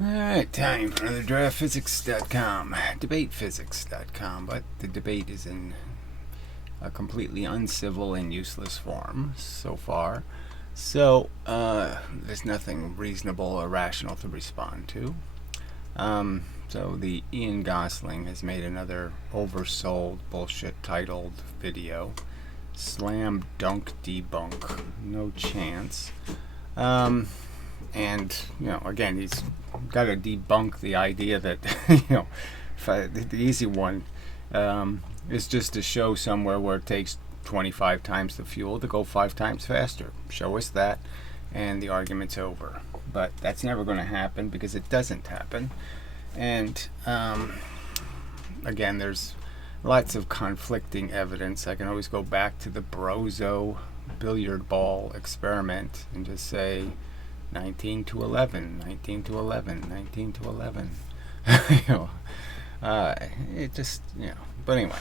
Alright, time for another DraftPhysics.com, debatephysics.com, but the debate is in a completely uncivil and useless form so far. So, there's nothing reasonable or rational to respond to. So the Ian Gosling has made another oversold, bullshit titled video. Slam dunk debunk. No chance. And, again, he's got to debunk the idea that, the easy one is just to show somewhere where it takes 25 times the fuel to go 5 times faster. Show us that, and the argument's over. But that's never going to happen because it doesn't happen. And, again, there's lots of conflicting evidence. I can always go back to the Brozo billiard ball experiment and just say 19 to 11, 19 to 11, 19 to 11. It just, But anyway,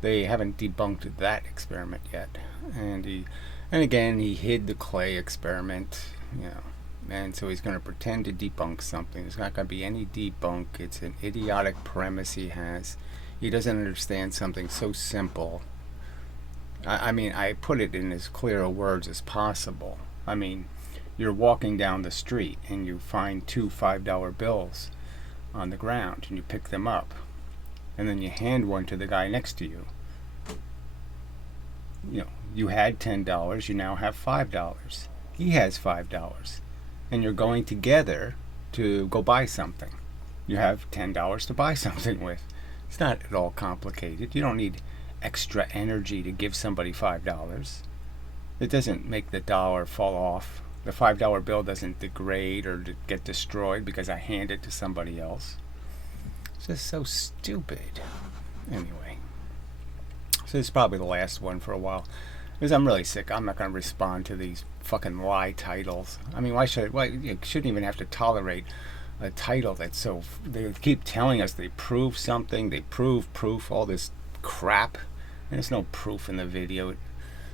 they haven't debunked that experiment yet. And again, he hid the clay experiment, and so he's going to pretend to debunk something. There's not going to be any debunk. It's an idiotic premise he has. He doesn't understand something so simple. I put it in as clear words as possible. You're walking down the street and you find 2 $5 bills on the ground and you pick them up. And then you hand one to the guy next to you. You had $10, you now have $5. He has $5. And you're going together to go buy something. You have $10 to buy something with. It's not at all complicated. You don't need extra energy to give somebody $5. It doesn't make the dollar fall off. The $5 bill doesn't degrade or get destroyed because I hand it to somebody else. It's just so stupid. Anyway. So this is probably the last one for a while. Because I'm really sick. I'm not going to respond to these fucking lie titles. Why you shouldn't even have to tolerate a title that's so... They keep telling us they prove something. They prove proof. All this crap. And there's no proof in the video.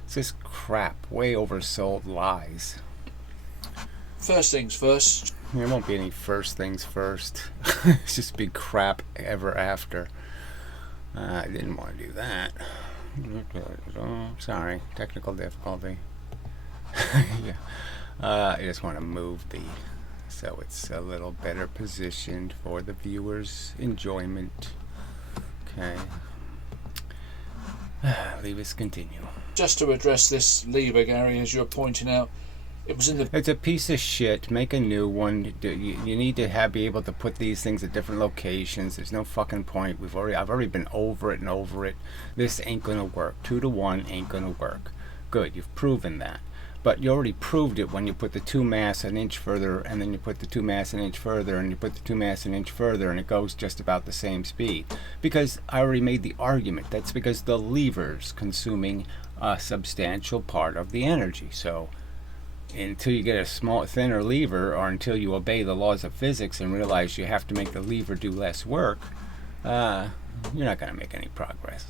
It's just crap. Way oversold lies. First things first. There won't be any first things first. It's just big crap ever after. I didn't want to do that. Sorry, technical difficulty. Yeah. I just want to move so it's a little better positioned for the viewer's enjoyment. Okay. Leave us continue. Just to address this lever, Gary, as you're pointing out, it's a piece of shit. Make a new one. You need to be able to put these things at different locations. There's no fucking point. I've already been over it and over it. This ain't gonna work. 2 to 1 ain't gonna work. Good, you've proven that. But you already proved it when you put the 2 mass an inch further, and then you put the 2 mass an inch further, and you put the 2 mass an inch further, and it goes just about the same speed. Because I already made the argument. That's because the lever's consuming a substantial part of the energy. So until you get a thinner lever, or until you obey the laws of physics and realize you have to make the lever do less work, you're not going to make any progress.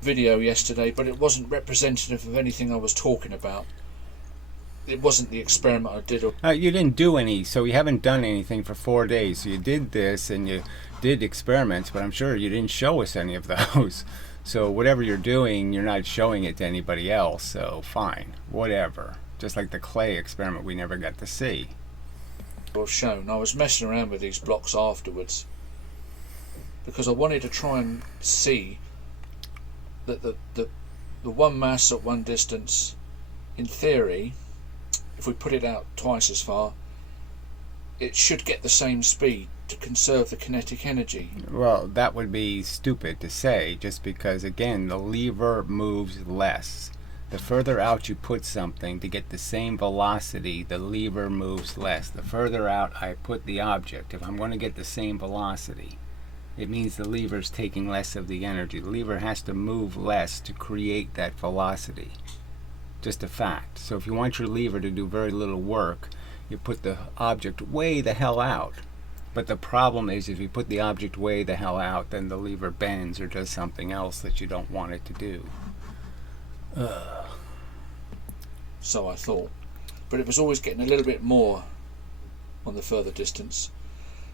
Video yesterday, but it wasn't representative of anything I was talking about. It wasn't the experiment I did. You didn't do any, so you haven't done anything for 4 days. So you did this and you did experiments, but I'm sure you didn't show us any of those. So whatever you're doing, you're not showing it to anybody else, so fine, whatever. Just like the clay experiment we never got to see. Was shown. I was messing around with these blocks afterwards because I wanted to try and see that the one mass at one distance, in theory, if we put it out twice as far, it should get the same speed to conserve the kinetic energy. Well, that would be stupid to say, just because, again, the lever moves less. The further out you put something to get the same velocity, the lever moves less. The further out I put the object, if I'm going to get the same velocity, it means the lever's taking less of the energy. The lever has to move less to create that velocity. Just a fact. So if you want your lever to do very little work, you put the object way the hell out. But the problem is, if you put the object way the hell out, then the lever bends or does something else that you don't want it to do. So I thought. But it was always getting a little bit more on the further distance.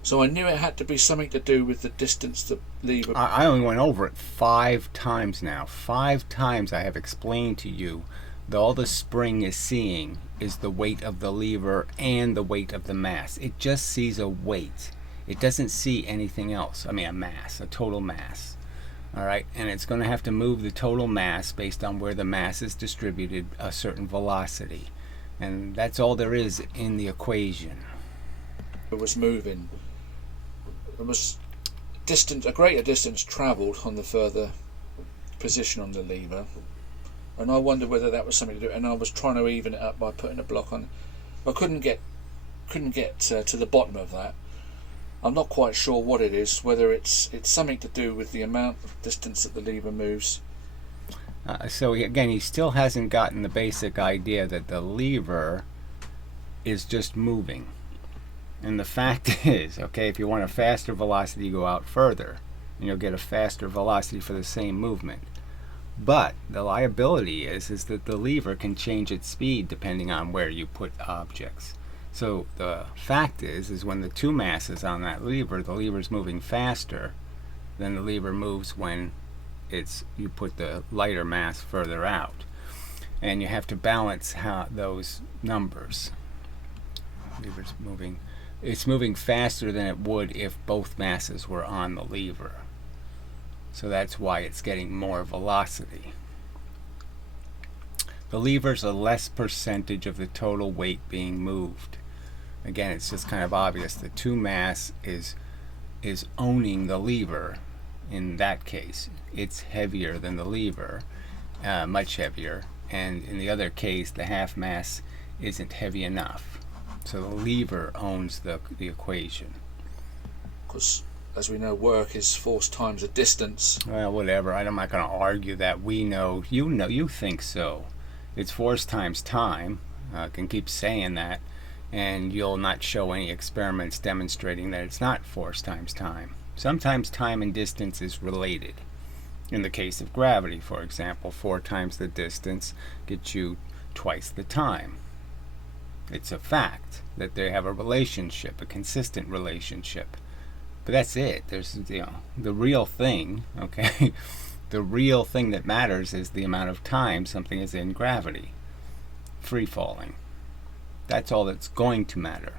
So I knew it had to be something to do with the distance the lever... I only went over it 5 times now. 5 times I have explained to you that all the spring is seeing is the weight of the lever and the weight of the mass. It just sees a weight. It doesn't see anything else. I mean, a mass, a total mass. All right, and it's going to have to move the total mass based on where the mass is distributed, a certain velocity. And that's all there is in the equation. It was moving. It was a greater distance travelled on the further position on the lever, and I wondered whether that was something to do. And I was trying to even it up by putting a block on. I couldn't get to the bottom of that. I'm not quite sure what it is. Whether it's something to do with the amount of distance that the lever moves. So again, he still hasn't gotten the basic idea that the lever is just moving. And the fact is, okay, if you want a faster velocity, you go out further, and you'll get a faster velocity for the same movement. But the liability is that the lever can change its speed depending on where you put objects. So the fact is when the two masses on that lever, the lever's moving faster than the lever moves when you put the lighter mass further out. And you have to balance those numbers. Lever's moving. It's moving faster than it would if both masses were on the lever. So that's why it's getting more velocity. The lever's a less percentage of the total weight being moved. Again, it's just kind of obvious. The two mass is owning the lever. In that case, it's heavier than the lever, much heavier. And in the other case, the half mass isn't heavy enough. So the lever owns the equation. Because, as we know, work is force times a distance. Well, whatever. I'm not going to argue that. We know. You think so. It's force times time. Can keep saying that, and you'll not show any experiments demonstrating that it's not force times time. Sometimes time and distance is related. In the case of gravity, for example, 4 times the distance gets you twice the time. It's a fact that they have a relationship, a consistent relationship. But that's it. There's, the real thing, okay? The real thing that matters is the amount of time something is in gravity, free falling. That's all that's going to matter.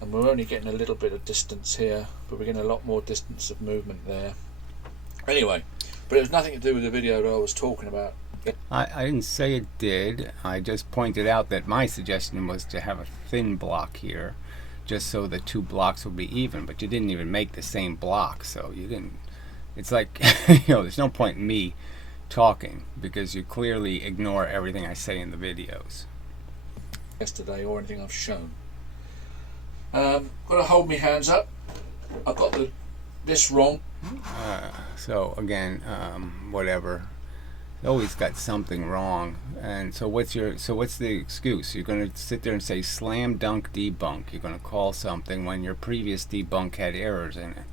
And we're only getting a little bit of distance here, but we're getting a lot more distance of movement there. Anyway, but it was nothing to do with the video that I was talking about. I didn't say it did. I just pointed out that my suggestion was to have a thin block here, just so the 2 blocks would be even. But you didn't even make the same block, so you didn't. It's like, there's no point in me talking because you clearly ignore everything I say in the videos. Yesterday, or anything I've shown. Got to hold my hands up. I got this wrong. So again, whatever. Always got something wrong. And so what's the excuse? You're going to sit there and say slam dunk debunk. You're going to call something when your previous debunk had errors in it.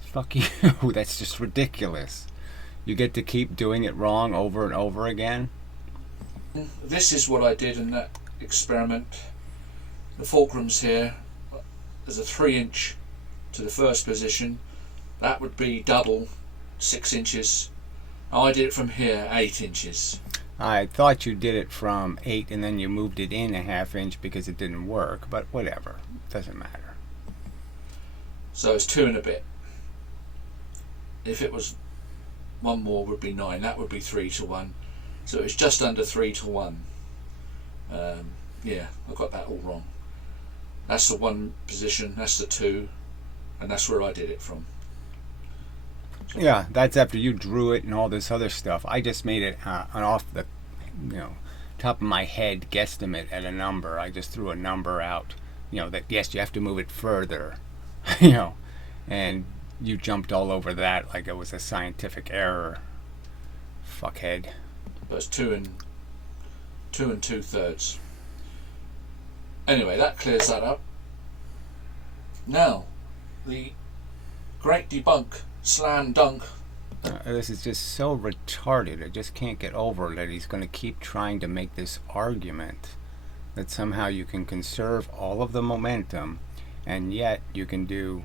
Fuck you. That's just ridiculous. You get to keep doing it wrong over and over again. This is what I did in that experiment. The fulcrum's here. There's a 3-inch to the first position. That would be double, 6 inches. I did it from here, 8 inches. I thought you did it from 8 and then you moved it in a ½ inch because it didn't work, but whatever, doesn't matter. So it's 2 and a bit. If it was 1 more would be 9, that would be 3 to 1. So it's just under 3 to 1. Yeah, I got that all wrong. That's the 1 position, that's the 2, and that's where I did it from. Yeah, that's after you drew it and all this other stuff. I just made it an off the, top of my head guesstimate at a number. I just threw a number out, that yes, you have to move it further, and you jumped all over that like it was a scientific error. Fuckhead. That's 2 and 2/3. Anyway, that clears that up. Now, the great debunk. Slam dunk. This is just so retarded. I just can't get over that he's going to keep trying to make this argument that somehow you can conserve all of the momentum, and yet you can do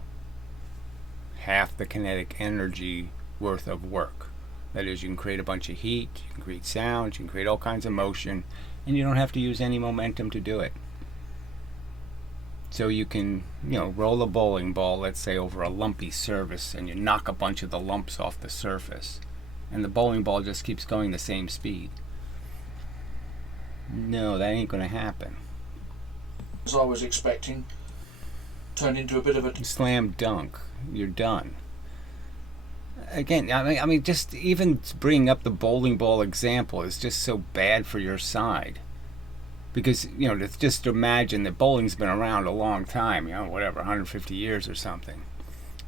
half the kinetic energy worth of work. That is, you can create a bunch of heat, you can create sound, you can create all kinds of motion, and you don't have to use any momentum to do it. So you can, roll a bowling ball, let's say, over a lumpy surface, and you knock a bunch of the lumps off the surface, and the bowling ball just keeps going the same speed. No, that ain't going to happen. As I was expecting, turned into a bit of a slam dunk. You're done. Again, I mean, just even bringing up the bowling ball example is just so bad for your side. Because, just imagine that bowling's been around a long time, 150 years or something.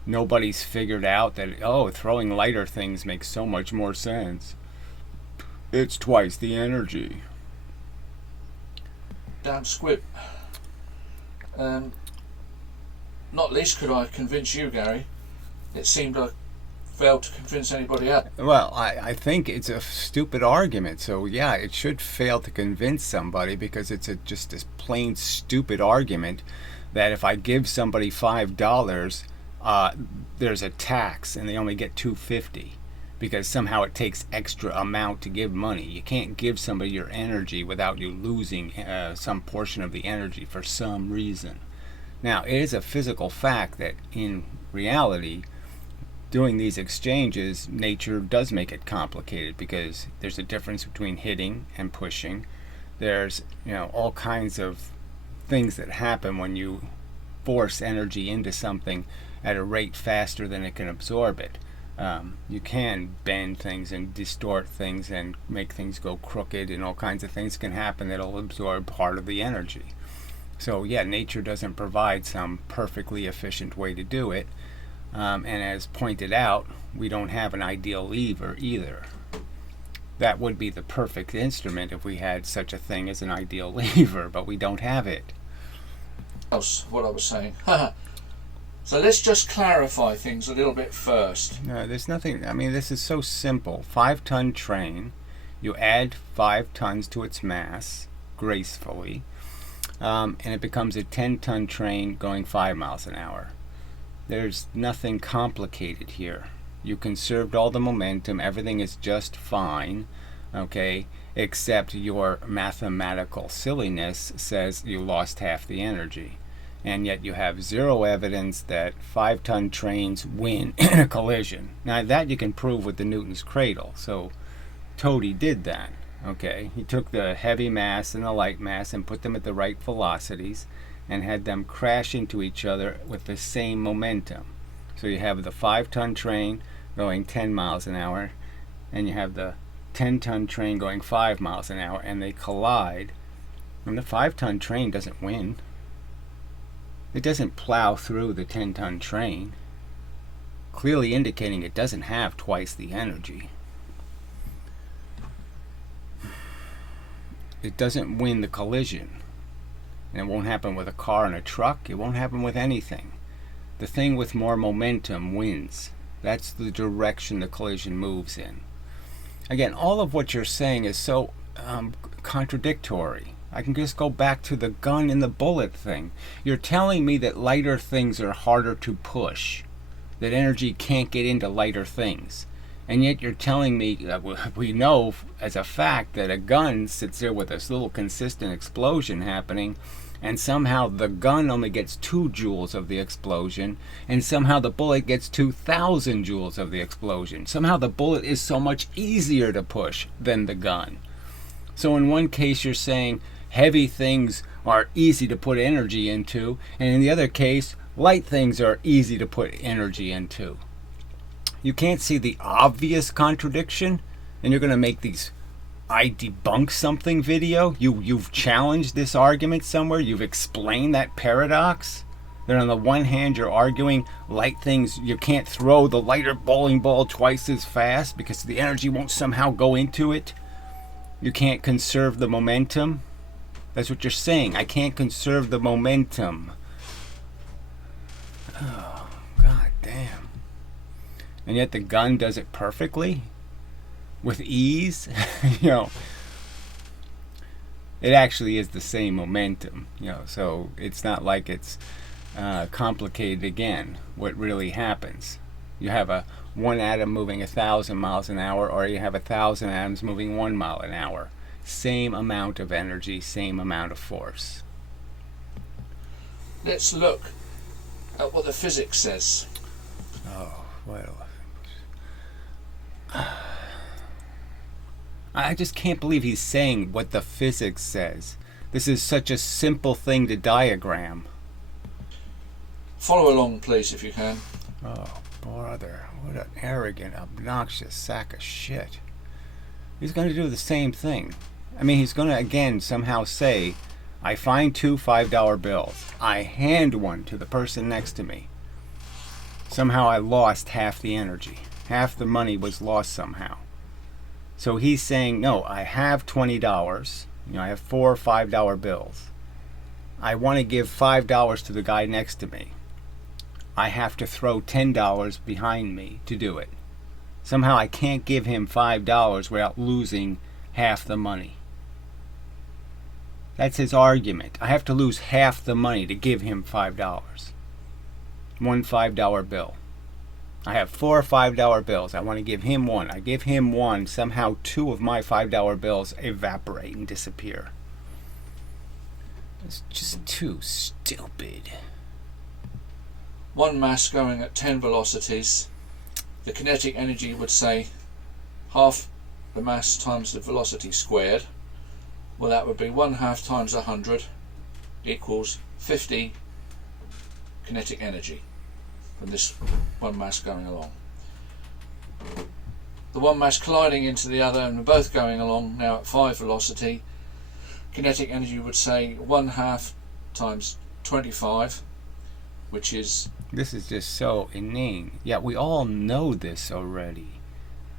Nobody's figured out that, throwing lighter things makes so much more sense. It's twice the energy. Damn squib. Not least could I convince you, Gary. It seemed I failed to convince anybody else. Well, I think it's a stupid argument. So yeah, it should fail to convince somebody because it's just this plain stupid argument that if I give somebody $5, there's a tax and they only get $2.50 because somehow it takes extra amount to give money. You can't give somebody your energy without you losing some portion of the energy for some reason. Now, it is a physical fact that in reality, doing these exchanges, nature does make it complicated because there's a difference between hitting and pushing. There's, all kinds of things that happen when you force energy into something at a rate faster than it can absorb it. You can bend things and distort things and make things go crooked, and all kinds of things can happen that'll absorb part of the energy. So yeah, nature doesn't provide some perfectly efficient way to do it. And as pointed out, we don't have an ideal lever either. That would be the perfect instrument if we had such a thing as an ideal lever, but we don't have it. That's what I was saying. So let's just clarify things a little bit first. No, there's nothing. I mean, this is so simple. 5-ton train. You add 5 tons to its mass gracefully, and it becomes a 10-ton train going 5 miles an hour. There's nothing complicated here. You conserved all the momentum. Everything is just fine, okay, except your mathematical silliness says you lost half the energy. And yet you have zero evidence that 5-ton trains win in a collision. Now that you can prove with the Newton's cradle. So Toady did that, okay. He took the heavy mass and the light mass and put them at the right velocities and had them crash into each other with the same momentum. So you have the 5-ton train going 10 miles an hour, and you have the 10-ton train going 5 miles an hour, and they collide, and the 5-ton train doesn't win. It doesn't plow through the 10-ton train, clearly indicating it doesn't have twice the energy. It doesn't win the collision. And it won't happen with a car and a truck. It won't happen with anything. The thing with more momentum wins. That's the direction the collision moves in. Again, all of what you're saying is so contradictory. I can just go back to the gun and the bullet thing. You're telling me that lighter things are harder to push, that energy can't get into lighter things. And yet you're telling me that we know as a fact that a gun sits there with this little consistent explosion happening, and somehow the gun only gets 2 joules of the explosion, and somehow the bullet gets 2,000 joules of the explosion. Somehow the bullet is so much easier to push than the gun. So in one case you're saying heavy things are easy to put energy into, and in the other case, light things are easy to put energy into. You can't see the obvious contradiction, and you're going to make these I debunk something video? You've challenged this argument somewhere? You've explained that paradox? That on the one hand you're arguing light things, you can't throw the lighter bowling ball twice as fast because the energy won't somehow go into it. You can't conserve the momentum. That's what you're saying. I can't conserve the momentum. Oh, god damn. And yet the gun does it perfectly? With ease? You know. It actually is the same momentum, so it's not like it's complicated again. What really happens? You have one atom moving 1,000 miles an hour, or you have 1,000 atoms moving 1 mile an hour. Same amount of energy, same amount of force. Let's look at what the physics says. Oh, well. I just can't believe he's saying what the physics says. This is such a simple thing to diagram. Follow along, please, if you can. Oh, brother, what an arrogant, obnoxious sack of shit. He's going to do the same thing. I mean, he's going to, again, somehow say, I find 2 $5 bills. I hand one to the person next to me. Somehow I lost half the energy. Half the money was lost somehow. So he's saying, no, I have $20. I have 4 $5 bills. I want to give $5 to the guy next to me. I have to throw $10 behind me to do it. Somehow I can't give him $5 without losing half the money. That's his argument. I have to lose half the money to give him $5. One $5 bill. I have 4 $5 bills. I want to give him one. I give him one. Somehow 2 of my $5 bills evaporate and disappear. It's just too stupid. One mass going at 10 velocities. The kinetic energy would say half the mass times the velocity squared. Well, that would be 1/2 times 100 equals 50 kinetic energy from this one mass going along. The one mass colliding into the other and both going along now at 5 velocity. Kinetic energy would say 1/2 times 25, which is... This is just so inane. Yet we all know this already.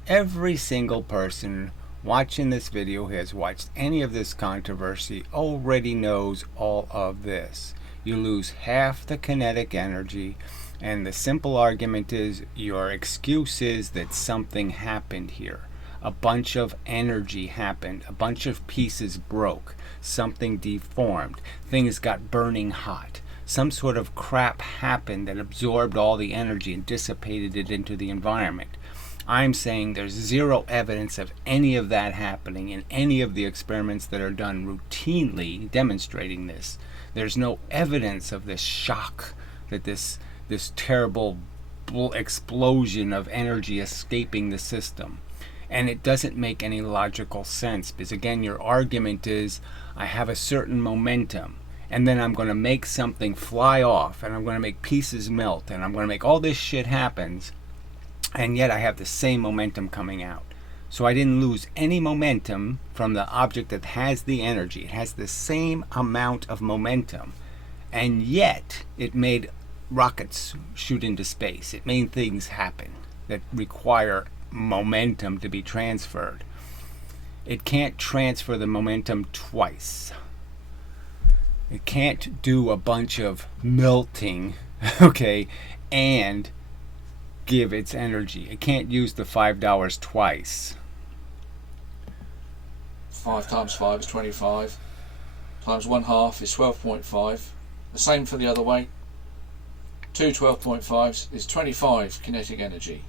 Every single person watching this video who has watched any of this controversy already knows all of this. You lose half the kinetic energy, and the simple argument is your excuse is that something happened here. A bunch of energy happened, a bunch of pieces broke, something deformed, things got burning hot. Some sort of crap happened that absorbed all the energy and dissipated it into the environment. I'm saying there's zero evidence of any of that happening in any of the experiments that are done routinely demonstrating this. There's no evidence of this shock, that this terrible explosion of energy escaping the system. And it doesn't make any logical sense, because again, your argument is, I have a certain momentum, and then I'm going to make something fly off, and I'm going to make pieces melt, and I'm going to make all this shit happens, and yet I have the same momentum coming out. So I didn't lose any momentum from the object that has the energy. It has the same amount of momentum, and yet it made rockets shoot into space. It made things happen that require momentum to be transferred. It can't transfer the momentum twice. It can't do a bunch of melting, okay, and give its energy. It can't use the $5 twice. 5 times 5 is 25. Times 1/2 is 12.5. The same for the other way. 2 12.5s is 25 kinetic energy.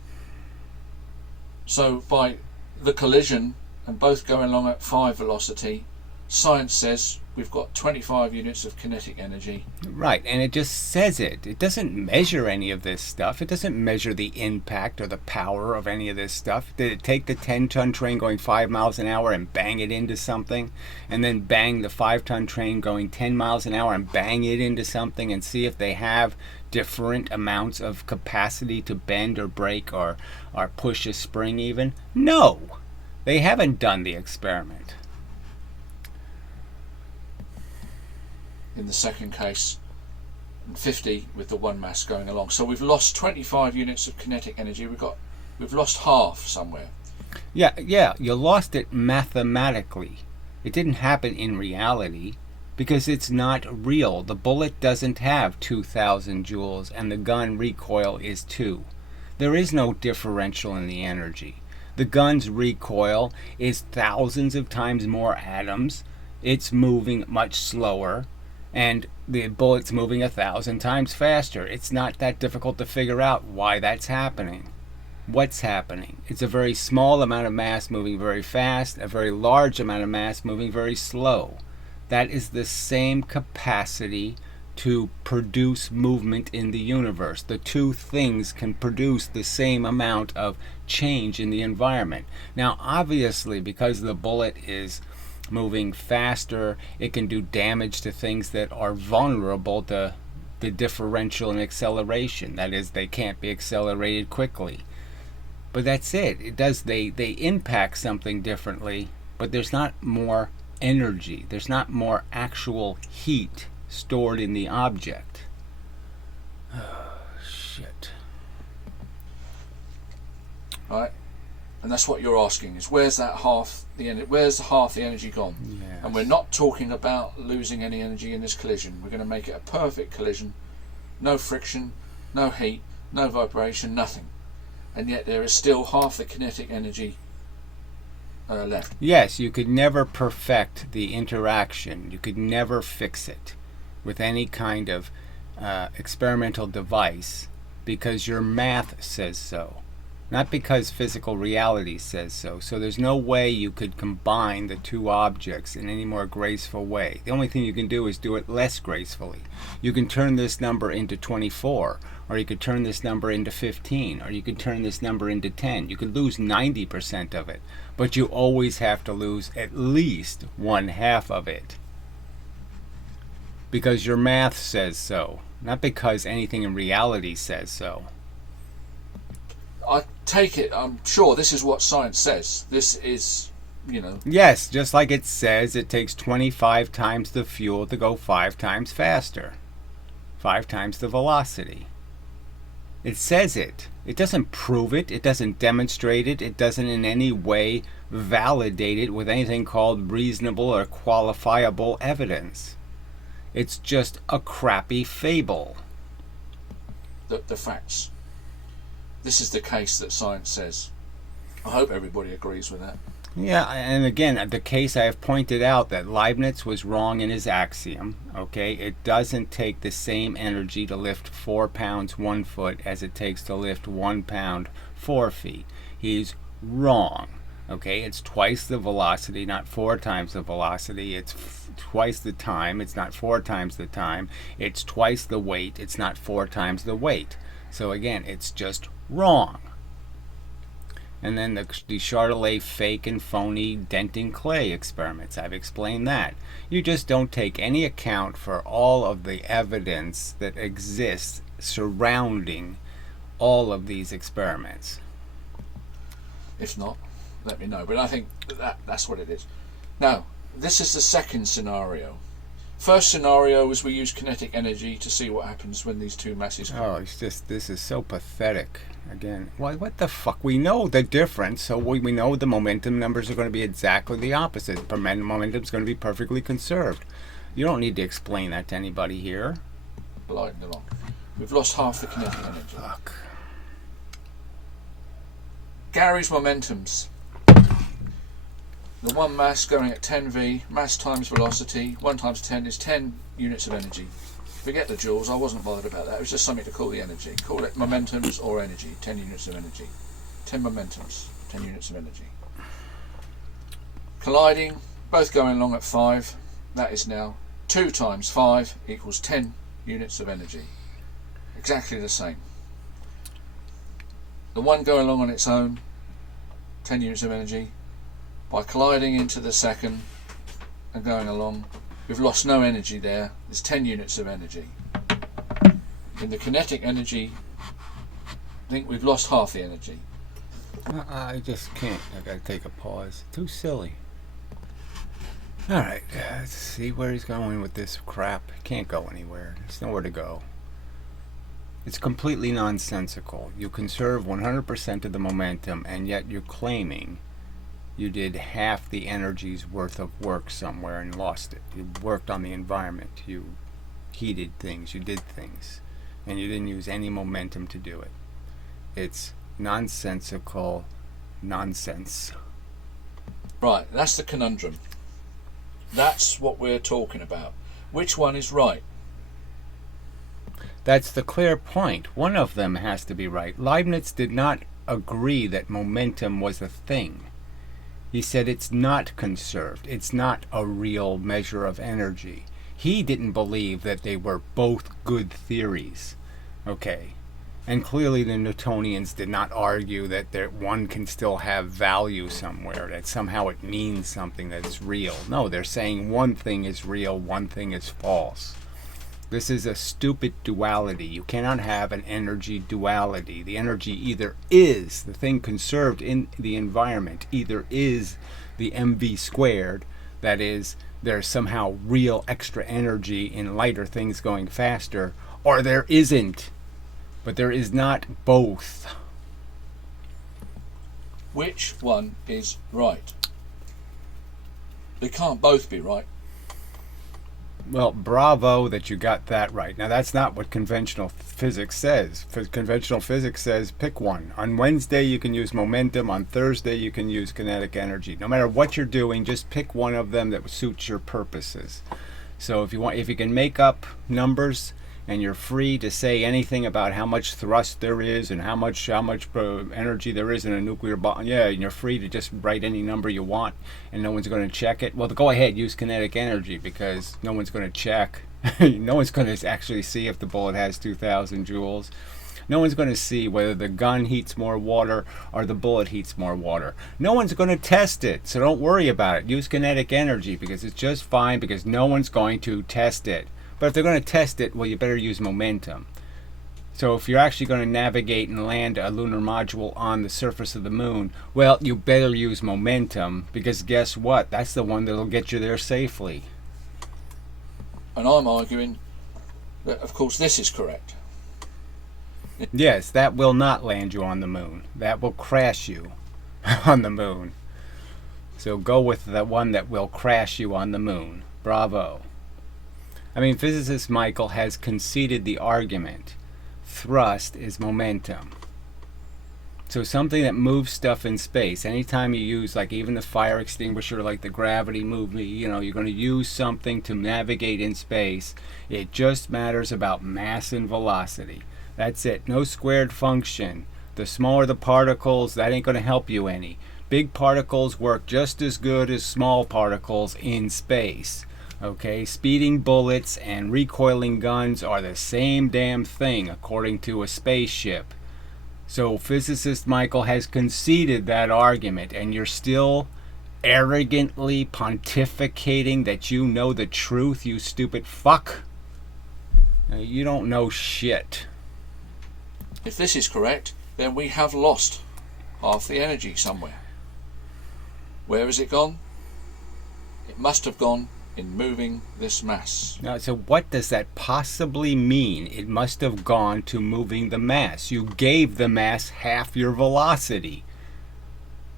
So by the collision and both going along at 5 velocity, science says we've got 25 units of kinetic energy. Right, and it just says it. It doesn't measure any of this stuff. It doesn't measure the impact or the power of any of this stuff. Did it take the 10-ton train going 5 miles an hour and bang it into something, and then bang the 5-ton train going 10 miles an hour and bang it into something and see if they have different amounts of capacity to bend or break or push a spring even? No! They haven't done the experiment. In the second case, and 50 with the one mass going along. So we've lost 25 units of kinetic energy. We've lost half somewhere. Yeah, you lost it mathematically. It didn't happen in reality because it's not real. The bullet doesn't have 2,000 joules and the gun recoil is 2. There is no differential in the energy. The gun's recoil is thousands of times more atoms. it's moving much slower, and the bullet's moving 1,000 times faster. It's not that difficult to figure out why that's happening. What's happening? It's a very small amount of mass moving very fast, a very large amount of mass moving very slow. That is the same capacity to produce movement in the universe. The two things can produce the same amount of change in the environment. Now, obviously, because the bullet is moving faster, it can do damage to things that are vulnerable to the differential in acceleration. That is, they can't be accelerated quickly. But that's it. It does. They impact something differently, but there's not more energy. There's not more actual heat stored in the object. Oh, shit. Right? And that's what you're asking, is where's that half the energy? Where's half the energy gone? Yes. And we're not talking about losing any energy in this collision. We're going to make it a perfect collision. No friction, no heat, no vibration, nothing. And yet there is still half the kinetic energy left. Yes, you could never perfect the interaction. You could never fix it with any kind of experimental device, because your math says so, not because physical reality says so. So there's no way you could combine the two objects in any more graceful way. The only thing you can do is do it less gracefully. You can turn this number into 24, or you could turn this number into 15, or you could turn this number into 10. You could lose 90% of it, but you always have to lose at least 1/2 of it, because your math says so, not because anything in reality says so. I take it, I'm sure this is what science says. This is, you know... Yes, just like it says it takes 25 times the fuel to go 5 times faster. 5 times the velocity. It says it. It doesn't prove it. It doesn't demonstrate it. It doesn't in any way validate it with anything called reasonable or qualifiable evidence. It's just a crappy fable. The facts. This is the case that science says. I hope everybody agrees with that. Yeah, and again, the case I have pointed out that Leibniz was wrong in his axiom. Okay, it doesn't take the same energy to lift 4 pounds 1 foot as it takes to lift 1 pound 4 feet. He's wrong. Okay, it's twice the velocity, not 4 times the velocity. It's twice the time. It's not 4 times the time. It's twice the weight. It's not 4 times the weight. So again, it's just wrong. And then the Chardonnay fake and phony denting clay experiments. I've explained that. You just don't take any account for all of the evidence that exists surrounding all of these experiments. If not, let me know. But I think that's what it is. Now, this is the second scenario. First scenario is we use kinetic energy to see what happens when these two masses come. Oh, it's just, this is so pathetic. Again, what the fuck? We know the difference, so we know the momentum numbers are going to be exactly the opposite. Momentum is going to be perfectly conserved. You don't need to explain that to anybody here. Gliding along. We've lost half the kinetic energy. Fuck. Gary's momentums. The one mass going at 10v, mass times velocity, 1 times 10 is 10 units of energy. Forget the joules, I wasn't bothered about that. It was just something to call the energy. Call it momentums or energy, 10 units of energy. 10 momentums, 10 units of energy. Colliding, both going along at 5. That is now 2 times 5 equals 10 units of energy. Exactly the same. The one going along on its own, 10 units of energy. By colliding into the second and going along, we've lost no energy there. There's 10 units of energy. In the kinetic energy, I think we've lost half the energy. I just can't. I gotta take a pause. Too silly. Alright, let's see where he's going with this crap. Can't go anywhere. There's nowhere to go. It's completely nonsensical. You conserve 100% of the momentum, and yet you're claiming you did half the energy's worth of work somewhere and lost it. You worked on the environment. You heated things. You did things. And you didn't use any momentum to do it. It's nonsensical nonsense. Right, that's the conundrum. That's what we're talking about. Which one is right? That's the clear point. One of them has to be right. Leibniz did not agree that momentum was a thing. He said it's not conserved. It's not a real measure of energy. He didn't believe that they were both good theories. Okay. And clearly the Newtonians did not argue that one can still have value somewhere, that somehow it means something, that it's real. No, they're saying one thing is real, one thing is false. This is a stupid duality. You cannot have an energy duality. The energy either is, the thing conserved in the environment, either is the mv squared, that is, there's somehow real extra energy in lighter things going faster, or there isn't. But there is not both. Which one is right? They can't both be right. Well, bravo that you got that right. Now, that's not what conventional physics says. Conventional physics says pick one. On Wednesday, you can use momentum. On Thursday, you can use kinetic energy. No matter what you're doing, just pick one of them that suits your purposes. So if you can make up numbers, and you're free to say anything about how much thrust there is and how much energy there is in a nuclear bomb. Yeah, and you're free to just write any number you want, and no one's going to check it. Well, go ahead, use kinetic energy, because no one's going to check. No one's going to actually see if the bullet has 2,000 joules. No one's going to see whether the gun heats more water or the bullet heats more water. No one's going to test it, so don't worry about it. Use kinetic energy, because it's just fine, because no one's going to test it. But if they're going to test it, well, you better use momentum. So if you're actually going to navigate and land a lunar module on the surface of the moon, well, you better use momentum, because guess what? That's the one that'll get you there safely. And I'm arguing that, of course, this is correct. Yes, that will not land you on the moon. That will crash you on the moon. So go with the one that will crash you on the moon. Bravo. I mean, physicist Michael has conceded the argument. Thrust is momentum. So something that moves stuff in space, anytime you use, like even the fire extinguisher, like the gravity movie, you're going to use something to navigate in space. It just matters about mass and velocity. That's it. No squared function. The smaller the particles, that ain't going to help you any. Big particles work just as good as small particles in space. Okay, speeding bullets and recoiling guns are the same damn thing, according to a spaceship. So physicist Michael has conceded that argument, and you're still arrogantly pontificating that you know the truth, you stupid fuck? You don't know shit. If this is correct, then we have lost half the energy somewhere. Where has it gone? It must have gone in moving this mass. Now, so what does that possibly mean? It must have gone to moving the mass. You gave the mass half your velocity.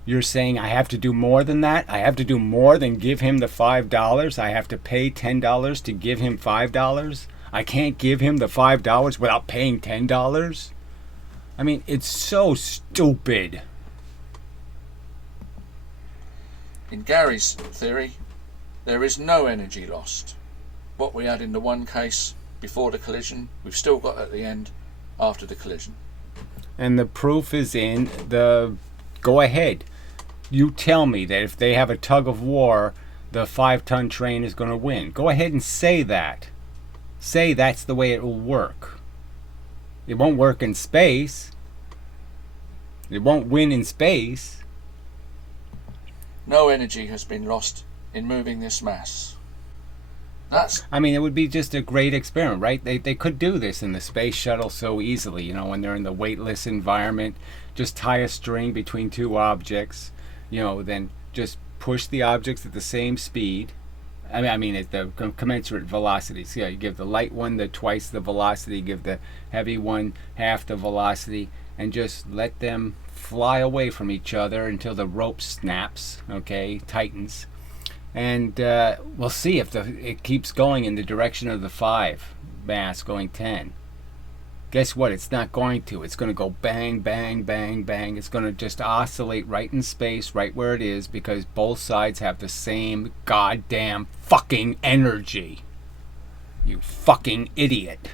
You're saying I have to do more than that? I have to do more than give him the $5? I have to pay $10 to give him $5? I can't give him the $5 without paying $10? I mean, it's so stupid. In Gary's theory, there is no energy lost. What we had in the one case before the collision, we've still got at the end after the collision. And the proof is in the... Go ahead. You tell me that if they have a tug of war, the 5-ton train is going to win. Go ahead and say that. Say that's the way it will work. It won't work in space. It won't win in space. No energy has been lost in moving this mass. I mean, it would be just a great experiment, right? They could do this in the space shuttle so easily, when they're in the weightless environment. Just tie a string between two objects, then just push the objects at the same speed. I mean at the commensurate velocities. Yeah, you give the light one twice the velocity, give the heavy one half the velocity, and just let them fly away from each other until the rope snaps, tightens. And we'll see if it keeps going in the direction of the 5 mass going 10. Guess what? It's not going to. It's going to go bang, bang, bang, bang. It's going to just oscillate right in space, right where it is, because both sides have the same goddamn fucking energy. You fucking idiot.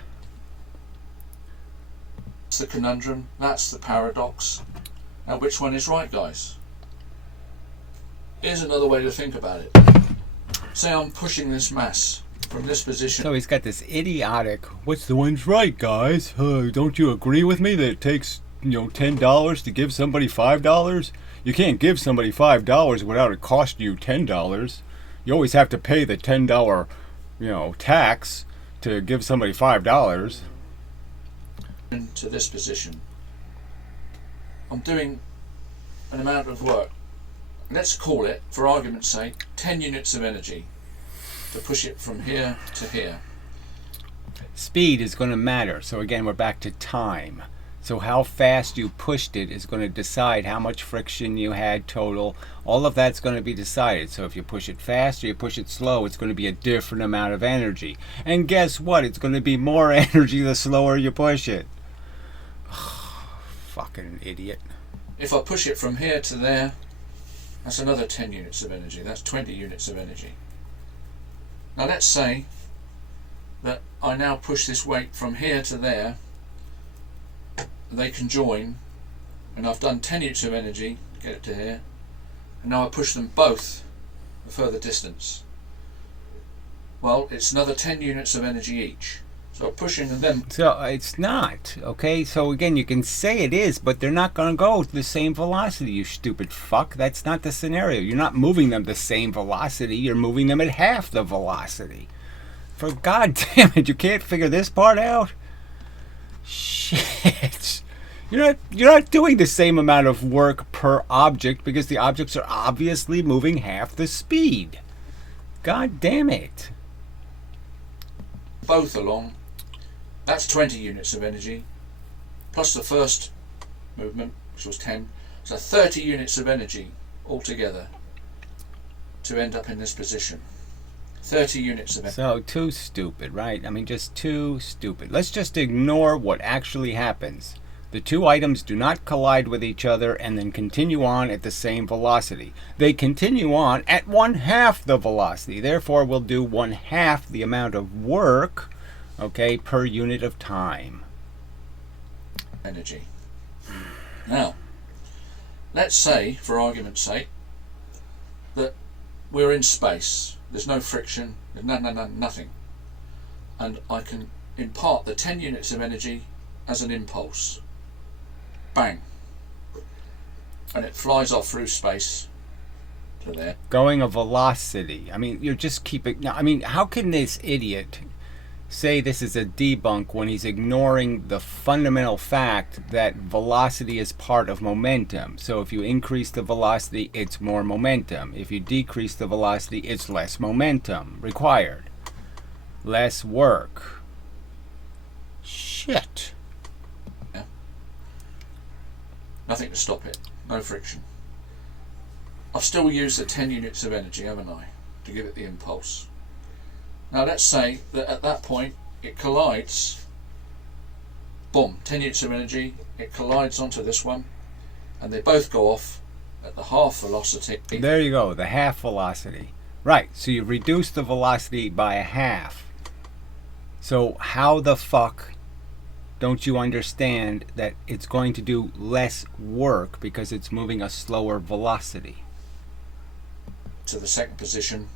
That's the conundrum. That's the paradox. Now, which one is right, guys? Here's another way to think about it. Say I'm pushing this mass from this position. So he's got this idiotic, what's the one's right, guys? Don't you agree with me that it takes, $10 to give somebody $5? You can't give somebody $5 without it costing you $10. You always have to pay the $10, tax to give somebody $5. To this position. I'm doing an amount of work. Let's call it, for argument's sake, 10 units of energy to push it from here to here. Speed is going to matter. So again, we're back to time. So how fast you pushed it is going to decide how much friction you had total. All of that's going to be decided. So if you push it fast or you push it slow, it's going to be a different amount of energy. And guess what? It's going to be more energy the slower you push it. Fucking idiot. If I push it from here to there, that's another 10 units of energy. That's 20 units of energy. Now let's say that I now push this weight from here to there. They can join, and I've done 10 units of energy to get it to here, and now I push them both a further distance. Well, it's another 10 units of energy each. So pushing them. So it's not, okay? So again, you can say it is, but they're not going to go the same velocity, you stupid fuck. That's not the scenario. You're not moving them the same velocity. You're moving them at half the velocity. For God damn it, you can't figure this part out? Shit. You're not doing the same amount of work per object because the objects are obviously moving half the speed. God damn it. Both along. That's 20 units of energy, plus the first movement, which was 10. So 30 units of energy altogether to end up in this position. 30 units of energy. So too stupid, right? I mean, just too stupid. Let's just ignore what actually happens. The two items do not collide with each other and then continue on at the same velocity. They continue on at 1/2 the velocity. Therefore, we'll do 1/2 the amount of work, okay, per unit of time. Energy. Now, let's say, for argument's sake, that we're in space. There's no friction. There's nothing. And I can impart the 10 units of energy as an impulse. Bang. And it flies off through space to there. Going a velocity. I mean, you're just keeping... Now, I mean, how can this idiot say this is a debunk when he's ignoring the fundamental fact that velocity is part of momentum? So if you increase the velocity, it's more momentum. If you decrease the velocity, it's less momentum required. Less work. Shit. Nothing to stop it. No friction. I've still used the 10 units of energy, haven't I, to give it the impulse. Now let's say that at that point it collides. Boom, 10 units of energy. It collides onto this one, and they both go off at the half velocity. There you go, the half velocity. Right, so you reduce the velocity by a half. So how the fuck don't you understand that it's going to do less work because it's moving a slower velocity? To the second position.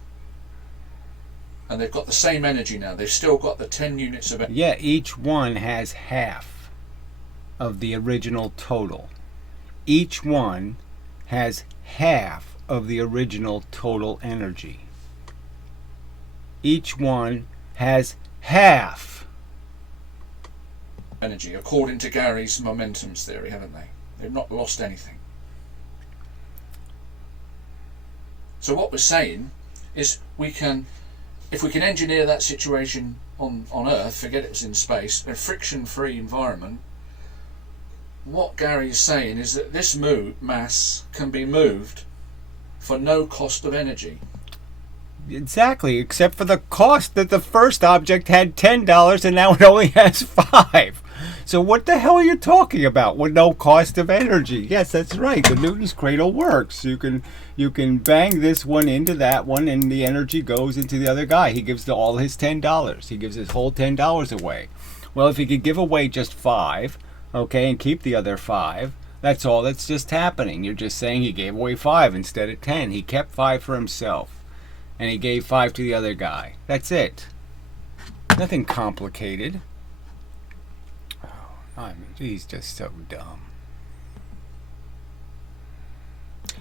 And they've got the same energy now. They've still got the 10 units of energy. Yeah, each one has half of the original total. Each one has half of the original total energy. Each one has half energy, according to Gary's momentums theory, haven't they? They've not lost anything. So what we're saying is if we can engineer that situation on Earth, forget it was in space, a friction-free environment, what Gary is saying is that this mass can be moved for no cost of energy. Exactly, except for the cost that the first object had $10 and now it only has $5. So what the hell are you talking about with no cost of energy? Yes, that's right. The Newton's cradle works. You can bang this one into that one, and the energy goes into the other guy. He gives all his $10. He gives his whole $10 away. Well, if he could give away just 5, okay, and keep the other 5, that's all that's just happening. You're just saying he gave away 5 instead of 10. He kept 5 for himself, and he gave 5 to the other guy. That's it. Nothing complicated. I mean, he's just so dumb.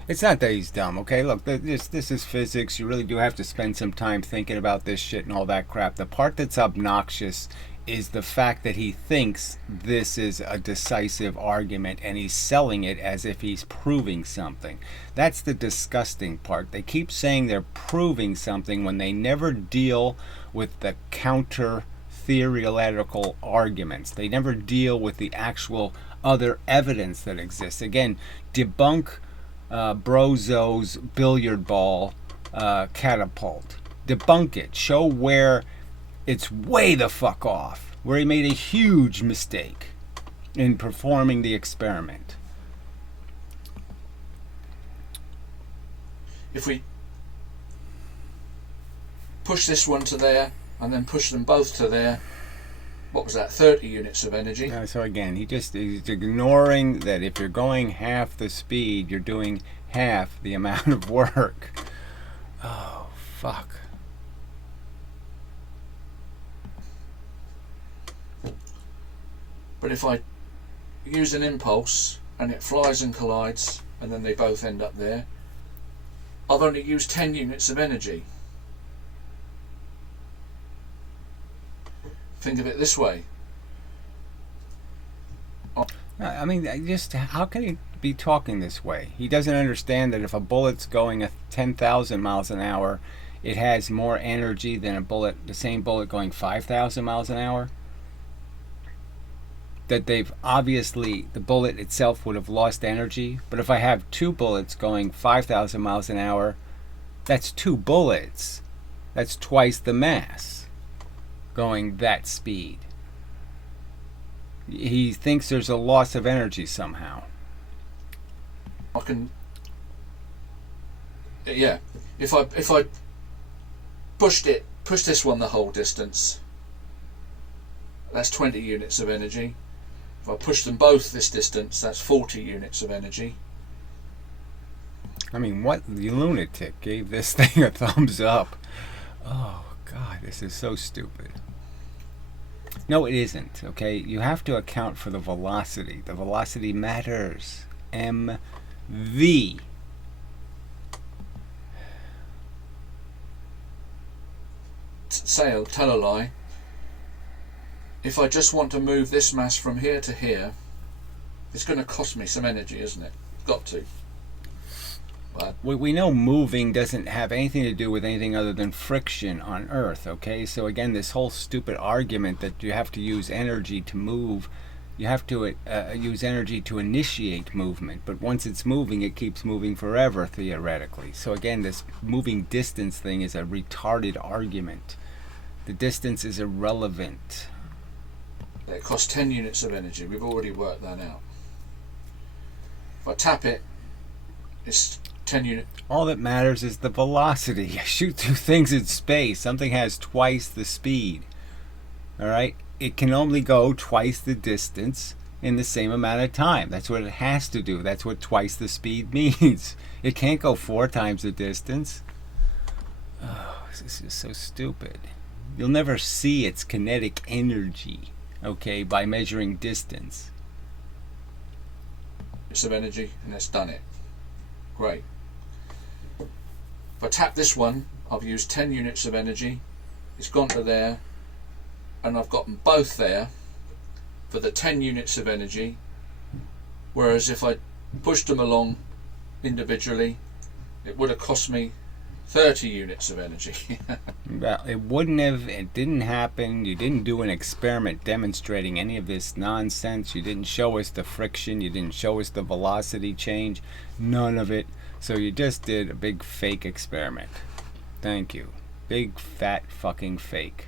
It's not that he's dumb, okay? Look, this is physics. You really do have to spend some time thinking about this shit and all that crap. The part that's obnoxious is the fact that he thinks this is a decisive argument and he's selling it as if he's proving something. That's the disgusting part. They keep saying they're proving something when they never deal with the counter theoretical arguments. They never deal with the actual other evidence that exists. Again, debunk Brozo's billiard ball catapult. Debunk it. Show where it's way the fuck off, where he made a huge mistake in performing the experiment. If we push this one to there and then push them both to there, what was that, 30 units of energy? So again, he's ignoring that if you're going half the speed, you're doing half the amount of work. Oh, fuck. But if I use an impulse and it flies and collides and then they both end up there, I've only used 10 units of energy. Think of it this way. I mean, just how can he be talking this way? He doesn't understand that if a bullet's going at 10,000 miles an hour, it has more energy than the same bullet going 5,000 miles an hour. That the bullet itself would have lost energy. But if I have 2 bullets going 5,000 miles an hour, that's 2 bullets. That's twice the mass going that speed. He thinks there's a loss of energy somehow. If I push this one the whole distance, that's 20 units of energy. If I push them both this distance, that's 40 units of energy. I mean, what lunatic gave this thing a thumbs up? Oh, God, this is so stupid. No, it isn't, okay? You have to account for the velocity. The velocity matters. mv. Tell a lie. If I just want to move this mass from here to here, it's going to cost me some energy, isn't it? Got to. But we know moving doesn't have anything to do with anything other than friction on Earth, okay? So again, this whole stupid argument that you have to use energy to move, you have to use energy to initiate movement, but once it's moving, it keeps moving forever, theoretically. So again, this moving distance thing is a retarded argument. The distance is irrelevant. It costs 10 units of energy. We've already worked that out. If I tap it, it's 10 units. All that matters is the velocity. I shoot through things in space. Something has twice the speed. Alright? It can only go twice the distance in the same amount of time. That's what it has to do. That's what twice the speed means. It can't go 4 times the distance. Oh, this is so stupid. You'll never see its kinetic energy, okay, by measuring distance. It's of energy, and it's done it. Great. If I tap this one, I've used 10 units of energy. It's gone to there, and I've got them both there for the 10 units of energy. Whereas if I pushed them along individually, it would have cost me 30 units of energy. Well, it didn't happen. You didn't do an experiment demonstrating any of this nonsense. You didn't show us the friction. You didn't show us the velocity change. None of it. So you just did a big fake experiment. Thank you. Big fat fucking fake.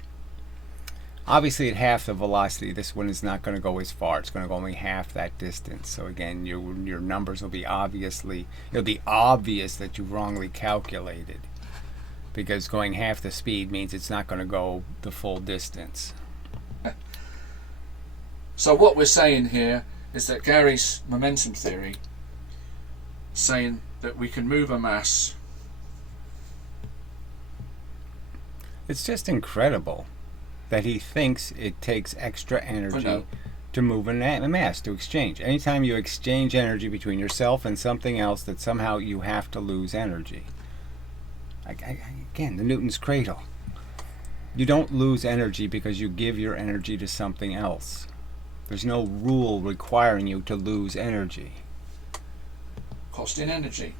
Obviously, at half the velocity, this one is not going to go as far. It's going to go only half that distance. So again, your numbers will be it'll be obvious that you wrongly calculated, because going half the speed means it's not going to go the full distance. So what we're saying here is that Gary's momentum theory is saying that we can move a mass. It's just incredible that he thinks it takes extra energy to move a mass, to exchange. Anytime you exchange energy between yourself and something else, that somehow you have to lose energy. Again, the Newton's cradle. You don't lose energy because you give your energy to something else. There's no rule requiring you to lose energy. Costing energy.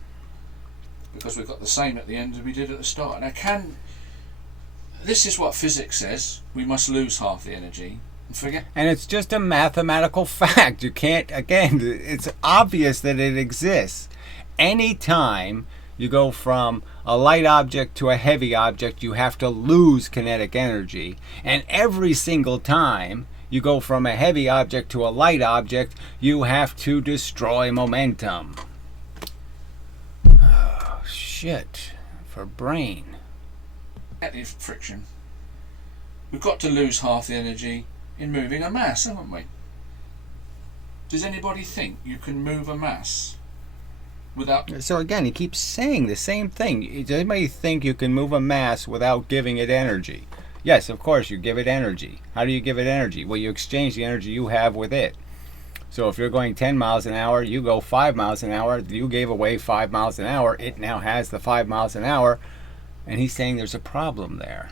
Because we've got the same at the end as we did at the start. Now this is what physics says. We must lose half the energy and forget. And it's just a mathematical fact. You can't, again, it's obvious that it exists. Anytime you go from a light object to a heavy object, you have to lose kinetic energy. And every single time you go from a heavy object to a light object, you have to destroy momentum. Oh, shit. For brain. Friction. We've got to lose half the energy in moving a mass, haven't we? Does anybody think you can move a mass without... So again, he keeps saying the same thing. Does anybody think you can move a mass without giving it energy? Yes, of course, you give it energy. How do you give it energy? Well, you exchange the energy you have with it. So if you're going 10 miles an hour, you go 5 miles an hour. You gave away 5 miles an hour. It now has the 5 miles an hour. And he's saying there's a problem there.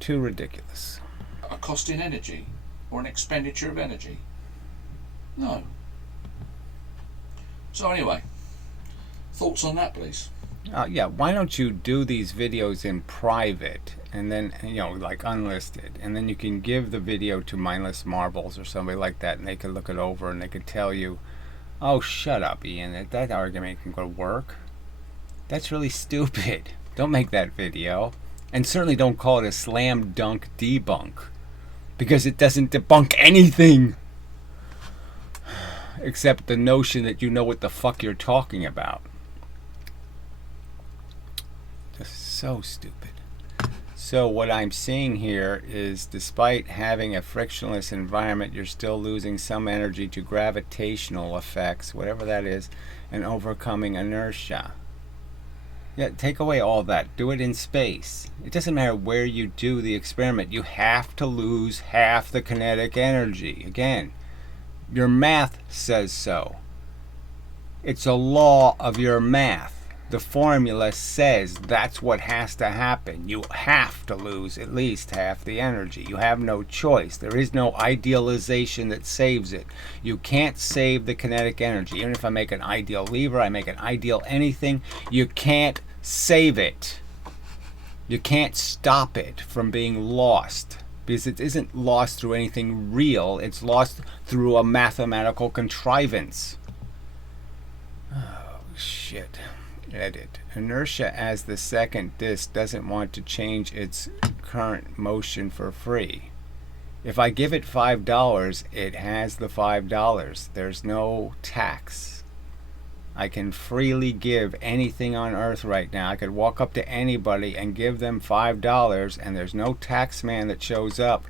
Too ridiculous. A cost in energy or an expenditure of energy? No. So anyway, thoughts on that, please? Yeah, why don't you do these videos in private, and then, like unlisted, and then you can give the video to Mindless Marbles or somebody like that, and they could look it over and they could tell you, oh, shut up, Ian, that argument can go to work. That's really stupid. Don't make that video. And certainly don't call it a slam dunk debunk, because it doesn't debunk anything except the notion that you know what the fuck you're talking about. Just so stupid. So what I'm seeing here is, despite having a frictionless environment, you're still losing some energy to gravitational effects, whatever that is, and overcoming inertia. Yeah, take away all that. Do it in space. It doesn't matter where you do the experiment. You have to lose half the kinetic energy. Again, your math says so. It's a law of your math. The formula says that's what has to happen. You have to lose at least half the energy. You have no choice. There is no idealization that saves it. You can't save the kinetic energy. Even if I make an ideal lever, I make an ideal anything, you can't save it. You can't stop it from being lost, because it isn't lost through anything real. It's lost through a mathematical contrivance. Oh, shit. Edit. Inertia as the second disk doesn't want to change its current motion for free. If I give it $5, it has the $5. There's no tax. I can freely give anything on earth right now. I could walk up to anybody and give them $5, and there's no tax man that shows up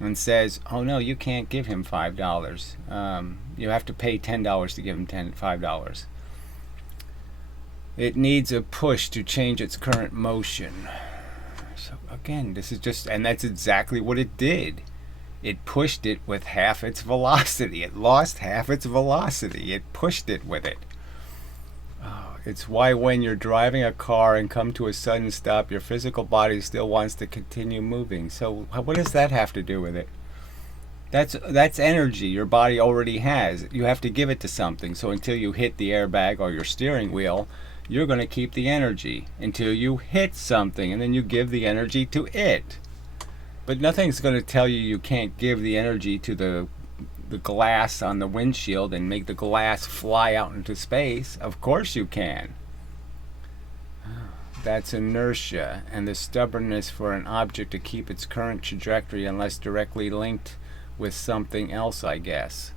and says, oh no, you can't give him $5. You have to pay $10 to give him $5. It needs a push to change its current motion. So again, this is just, and that's exactly what it did. It pushed it with half its velocity. It lost half its velocity. It pushed it with it. Oh, it's why when you're driving a car and come to a sudden stop, your physical body still wants to continue moving. So what does that have to do with it? That's energy your body already has. You have to give it to something. So until you hit the airbag or your steering wheel, you're going to keep the energy until you hit something, and then you give the energy to it. But nothing's going to tell you you can't give the energy to the glass on the windshield and make the glass fly out into space. Of course you can. That's inertia, and the stubbornness for an object to keep its current trajectory unless directly linked with something else, I guess.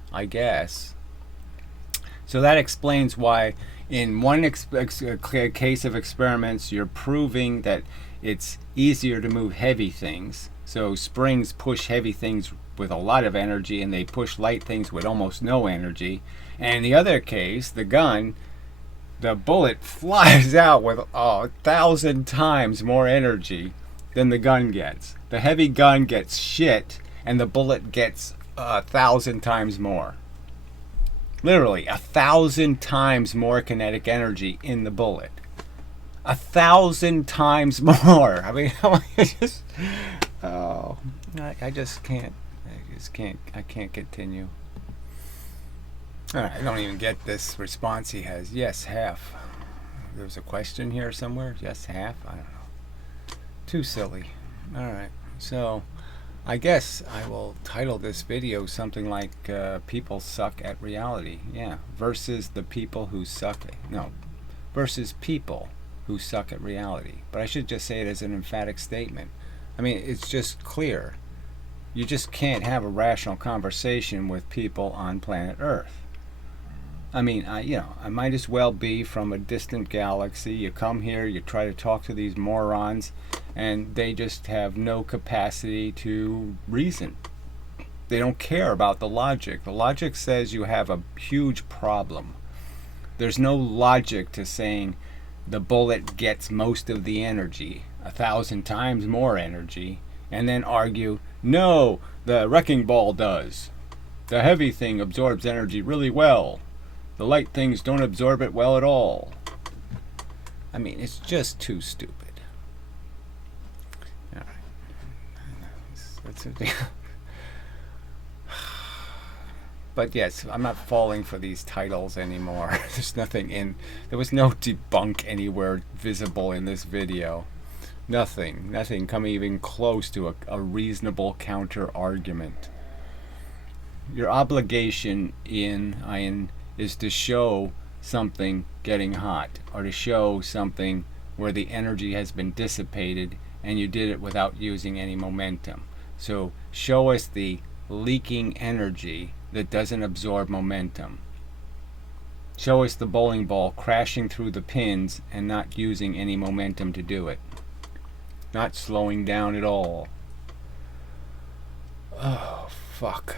So that explains why in one case of experiments you're proving that it's easier to move heavy things. So springs push heavy things with a lot of energy and they push light things with almost no energy. And in the other case, the gun, the bullet flies out with 1,000 times more energy than the gun gets. The heavy gun gets shit and the bullet gets 1,000 times more. Literally 1,000 times more kinetic energy in the bullet. 1,000 times more. I mean, I just can't continue. I don't even get this response he has. Yes, half. There's a question here somewhere. Yes, half. I don't know. Too silly. All right. So I guess I will title this video something like people suck at reality. Yeah. Versus the people who suck. No. Versus people who suck at reality. But I should just say it as an emphatic statement. I mean, it's just clear. You just can't have a rational conversation with people on planet Earth. I mean, I might as well be from a distant galaxy. You come here, you try to talk to these morons, and they just have no capacity to reason. They don't care about the logic. The logic says you have a huge problem. There's no logic to saying the bullet gets most of the energy, 1,000 times more energy, and then argue, no, the wrecking ball does. The heavy thing absorbs energy really well. The light things don't absorb it well at all. I mean, it's just too stupid. All right. That's it. But yes, I'm not falling for these titles anymore. There was no debunk anywhere visible in this video. Nothing coming even close to a reasonable counter argument. Your obligation is to show something getting hot, or to show something where the energy has been dissipated and you did it without using any momentum. So show us the leaking energy that doesn't absorb momentum. Show us the bowling ball crashing through the pins and not using any momentum to do it. Not slowing down at all. Oh, fuck.